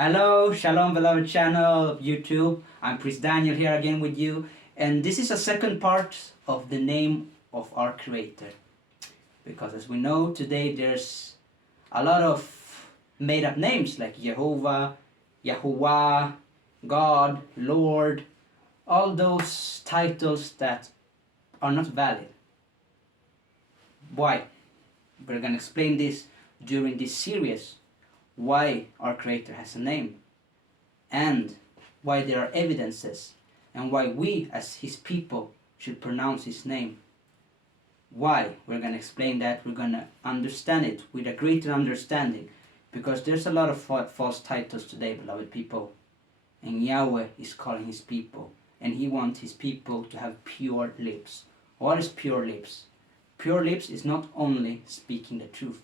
Hello, Shalom beloved channel of YouTube. I'm Priest Daniel here again with you, and this is a second part of the name of our Creator. Because as we know today there's a lot of made up names like Jehovah, Yahuwah, God, Lord, all those titles that are not valid. Why? We're gonna explain this during this series. Why our Creator has a name, and why there are evidences, and why we as His people should pronounce His name. Why? We're going to explain that. We're going to understand it with a greater understanding, because there's a lot of false titles today, beloved people, and Yahweh is calling His people, and He wants His people to have pure lips. What is pure lips? Pure lips is not only speaking the truth,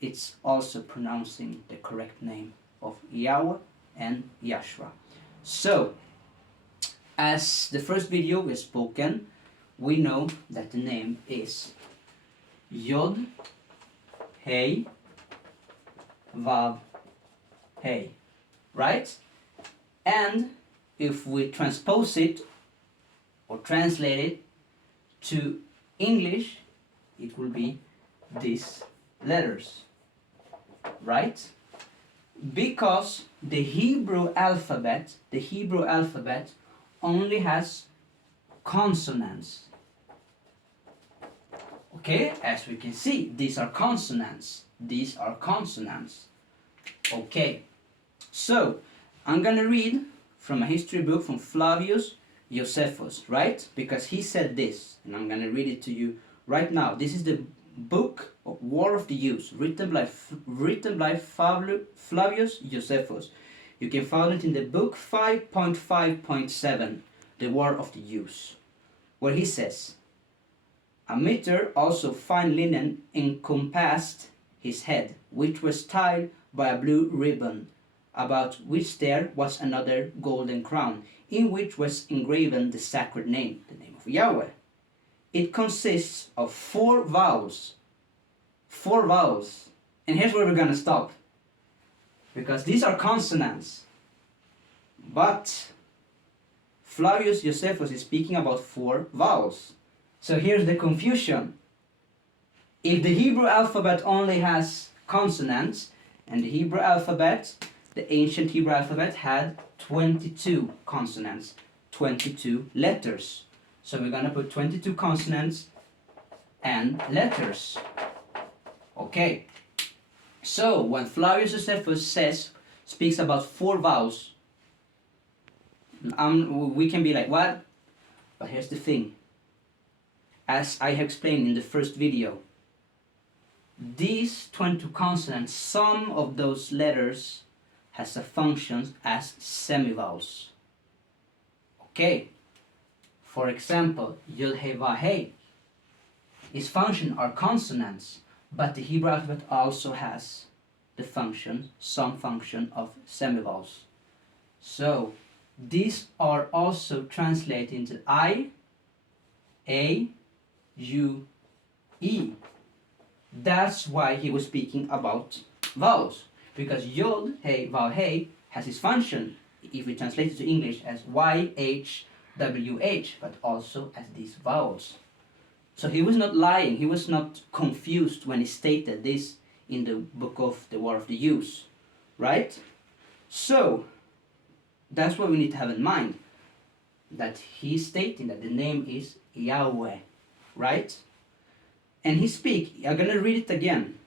it's also pronouncing the correct name of Yahweh and Yahshua. So, as the first video was spoken, we know that the name is Yod, Hey, Vav, Hey, right? And if we transpose it or translate it to English, it will be these letters. Right? Because the Hebrew alphabet only has consonants. Okay, as we can see, these are consonants. Okay, so I'm gonna read from a history book from Flavius Josephus, right? Because he said this, and I'm gonna read it to you right now. This is the book of War of the Use, written by Flavius Josephus. You can find it in the book 5.5.7, the War of the Use, where he says, "A mitre also fine linen encompassed his head, which was tied by a blue ribbon, about which there was another golden crown, in which was engraven the sacred name, the name of Yahweh. It consists of four vowels, and here's where we're gonna stop, because these are consonants, but Flavius Josephus is speaking about four vowels. So here's the confusion. If the Hebrew alphabet only has consonants, and the Hebrew alphabet, the ancient Hebrew alphabet, had 22 consonants, 22 letters. So we're going to put 22 consonants and letters. Okay. So when Flavius Josephus speaks about four vowels, we can be like, what? But here's the thing. As I have explained in the first video, these 22 consonants, some of those letters has a function as semivowels. Okay. For example, Yod He Vav He, its function are consonants, but the Hebrew alphabet also has the function, some function of semivowels. So these are also translated into I, A, U, E. That's why he was speaking about vowels, because Yod He Vav He has its function, if we translate it to English, as Y, H, WH, but also as these vowels. So he was not lying, he was not confused when he stated this in the book of the War of the Use, right? So that's what we need to have in mind, that he's stating that the name is Yahweh, right? And I'm gonna read it again,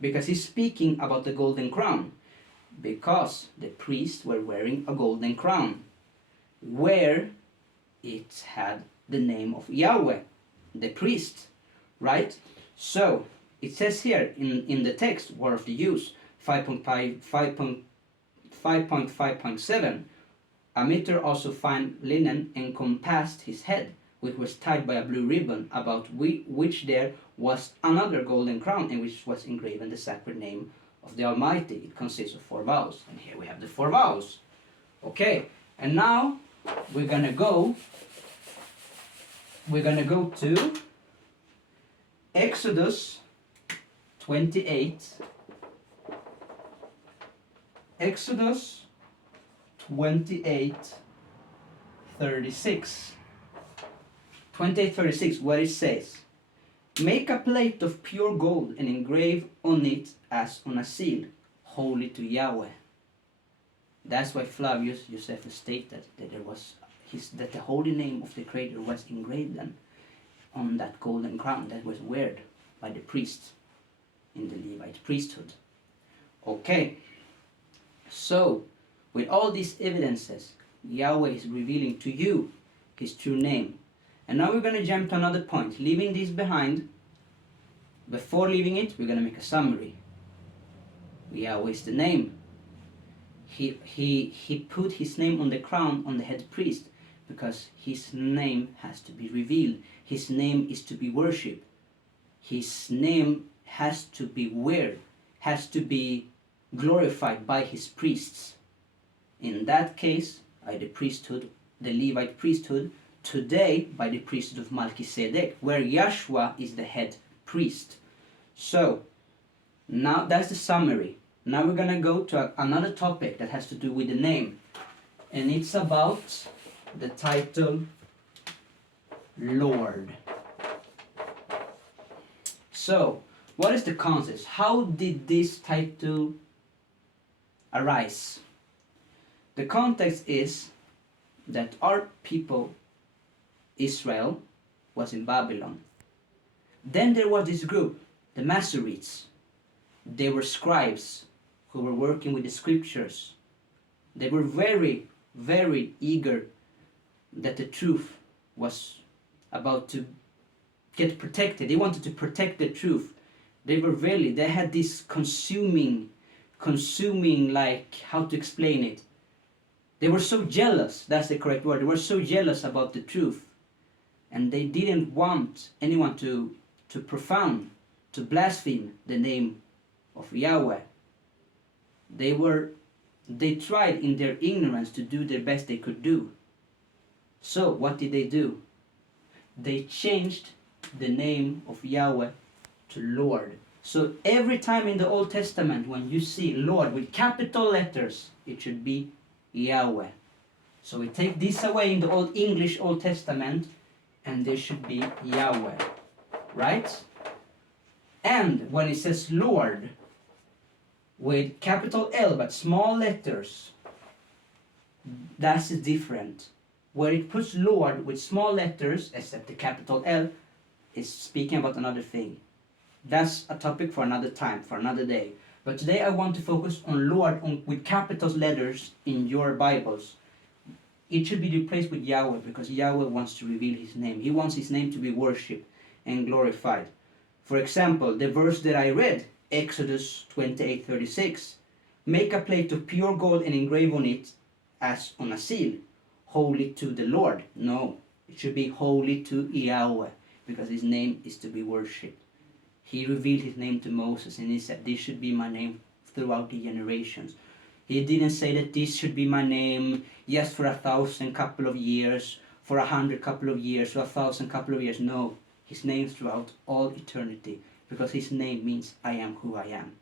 because he's speaking about the golden crown, because the priests were wearing a golden crown, where it had the name of Yahweh, the priest, right? So it says here in the text, War of the Use, 5.5.7, a mitre also fine linen encompassed his head, which was tied by a blue ribbon, about which there was another golden crown, in which was engraven the sacred name of the Almighty. It consists of four vowels, and here we have the four vowels. Okay, and now we're gonna go to Exodus 28, Exodus 28:36. 28:36, where it says, make a plate of pure gold and engrave on it as on a seal, holy to Yahweh. That's why Flavius Josephus stated that that the holy name of the Creator was engraved on that golden crown that was worn by the priests in the Levite priesthood. Okay, so with all these evidences, Yahweh is revealing to you His true name. And now we're going to jump to another point, leaving this behind. Before leaving it, we're going to make a summary. Yahweh is the name. He put His name on the crown on the head priest because His name has to be revealed. His name is to be worshipped. His name has to be has to be glorified by His priests. In that case, by the priesthood, the Levite priesthood, today by the priesthood of Melchizedek, where Yahshua is the head priest. So, now that's the summary. Now we're going to go to another topic that has to do with the name. And it's about the title Lord. So, what is the context? How did this title arise? The context is that our people, Israel, was in Babylon. Then there was this group, the Masoretes. They were scribes who were working with the scriptures. They were very, very eager that the truth was about to get protected. They wanted to protect the truth. They had this consuming, like, how to explain it? They were so jealous, that's the correct word. They were so jealous about the truth. And they didn't want anyone to profane, to blaspheme the name of Yahweh. They tried in their ignorance to do their best they could do. So what did they do? They changed the name of Yahweh to Lord. So every time in the Old Testament when you see Lord with capital letters, it should be Yahweh. So we take this away in the Old English Old Testament and there should be Yahweh, right? And when it says Lord with capital L but small letters, that's different. Where it puts Lord with small letters, except the capital L, is speaking about another thing. That's a topic for another time, for another day. But today I want to focus on Lord with capital letters in your Bibles. It should be replaced with Yahweh because Yahweh wants to reveal His name. He wants His name to be worshipped and glorified. For example, the verse that I read, Exodus 28:36, make a plate of pure gold and engrave on it as on a seal, holy to the Lord. No, it should be holy to Yahweh because His name is to be worshipped. He revealed His name to Moses and He said, this should be my name throughout the generations. He didn't say that this should be my name, yes, for 1,000 couple of years, for 100 couple of years, for 1,000 couple of years. No, His name throughout all eternity, because His name means I am who I am.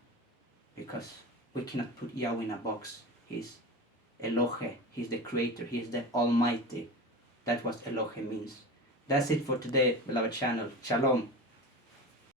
Because we cannot put Yahweh in a box. He's Elohe, He's the Creator, He is the Almighty. That's what Elohe means. That's it for today, beloved channel. Shalom.